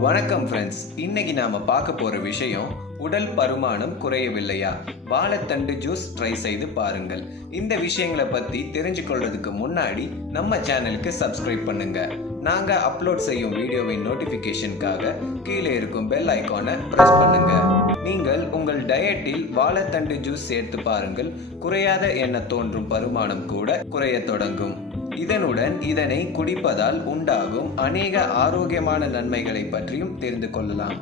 வணக்கம் ஃப்ரெண்ட்ஸ். இன்னைக்கு நாம பார்க்க போற விஷயம் உடல் பருமானம் குறையவில்லையா, வாழைத்தண்டு ஜூஸ் ட்ரை செய்து பாருங்கள். இந்த விஷயங்களை பத்தி தெரிஞ்சு கொள்றதுக்கு முன்னாடி நம்ம சேனலுக்கு சப்ஸ்கிரைப் பண்ணுங்க. நாங்க அப்லோட் செய்யும் வீடியோவின் நோட்டிபிகேஷனுக்காக கீழே இருக்கும் பெல் ஐகானை பிரஸ் பண்ணுங்க. நீங்கள் உங்கள் டயட்டில் வாழைத்தண்டு ஜூஸ் சேர்த்து பாருங்கள். குறையாத என தோன்றும் பருமானம் கூட குறைய தொடங்கும். இதனுடன் இதனை குடிப்பதால் உண்டாகும் அநேக ஆரோக்கியமான நன்மைகளை பற்றியும் தெரிந்து கொள்ளலாம்.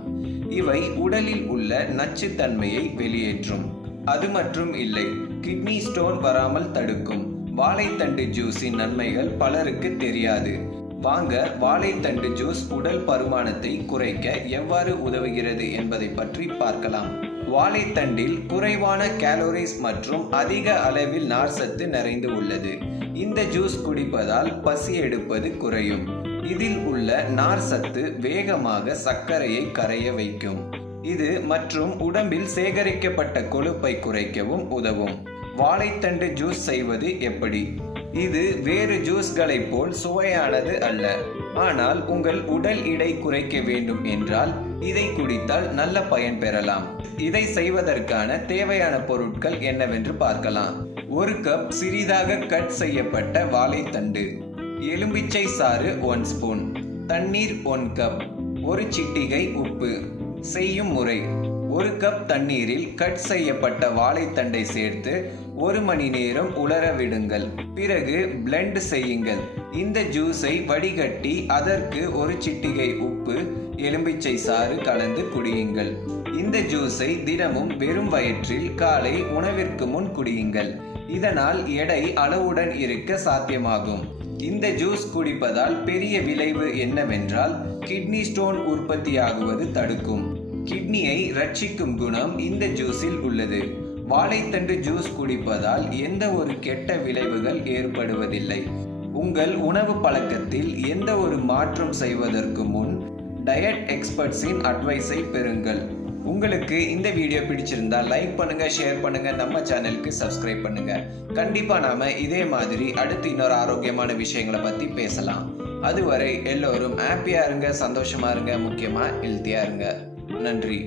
இவை உடலில் உள்ள நச்சுத்தன்மையை வெளியேற்றும். அது மட்டும் இல்லை, கிட்னி ஸ்டோன் வராமல் தடுக்கும். வாழைத்தண்டு ஜூஸின் நன்மைகள் பலருக்கு தெரியாது. வாங்க, வாழைத்தண்டு ஜூஸ் உடல் பருமானத்தை குறைக்க எவ்வாறு உதவுகிறது என்பதை பற்றி பார்க்கலாம். வாழைத்தண்டில் குறைவான கேலோரிஸ் மற்றும் அதிக அளவில் நார்ச்சத்து நிறைந்து உள்ளது. இந்த ஜூஸ் குடிப்பதால் பசி எடுப்பது குறையும். இதில் உள்ள நார்ச்சத்து வேகமாக சர்க்கரையை கரைய வைக்கும். இது மற்றும் உடம்பில் சேகரிக்கப்பட்ட கொழுப்பை குறைக்கவும் உதவும். வாழைத்தண்டு ஜூஸ் செய்வது எப்படி? இது வேறு ஜூஸ்களை போல் சுவையானது அல்ல. ஆனால் உங்கள் உடல் எடை குறைக்க வேண்டும் என்றால் இதை குடித்தால் நல்ல பயன் பெறலாம். இதை செய்வதற்கான தேவையான பொருட்கள் என்னவென்று பார்க்கலாம். 1 கப் சிறிதாக கட் செய்யப்பட்ட வாழைத்தண்டு, எலும்பிச்சை சாறு 1 ஸ்பூன், தண்ணீர் 1 கப், 1 சிட்டிகை உப்பு. செய்யும் முறை: 1 கப் தண்ணீரில் கட் செய்யப்பட்ட வாழைத்தண்டை சேர்த்து 1 மணி நேரம் உலர விடுங்கள். பிறகு பிளெண்ட் செய்யுங்கள். இந்த ஜூஸை வடிகட்டி அதற்கு 1 சிட்டிகை உப்பு, எலும்பிச்சை சாறு கலந்து குடியுங்கள். இந்த ஜூஸை தினமும் வெறும் வயிற்றில் காலை உணவிற்கு முன் குடியுங்கள். இதனால் எடை அளவுடன் இருக்க சாத்தியமாகும். இந்த ஜூஸ் குடிப்பதால் பெரிய விளைவு என்னவென்றால் கிட்னி ஸ்டோன் உற்பத்தியாகுவது தடுக்கும். கிட்னியை ரட்சிக்கும் குணம் இந்த ஜூஸில் உள்ளது. வாழைத்தண்டு ஜூஸ் குடிப்பதால் எந்த ஒரு கெட்ட விளைவுகள் ஏற்படுவதில்லை. உங்கள் உணவு பழக்கத்தில் எந்த ஒரு மாற்றம் செய்வதற்கு முன் டயட் எக்ஸ்பர்ட்ஸின் அட்வைஸை பெறுங்கள். உங்களுக்கு இந்த வீடியோ பிடிச்சிருந்தா லைக் பண்ணுங்க, ஷேர் பண்ணுங்க, நம்ம சேனலுக்கு சப்ஸ்கிரைப் பண்ணுங்க. கண்டிப்பா நாம இதே மாதிரி அடுத்து இன்னொரு ஆரோக்கியமான விஷயங்களை பத்தி பேசலாம். அதுவரை எல்லோரும் ஹாப்பியா இருங்க, சந்தோஷமா இருங்க, முக்கியமா ஹெல்த்தியா இருங்க. நன்றி.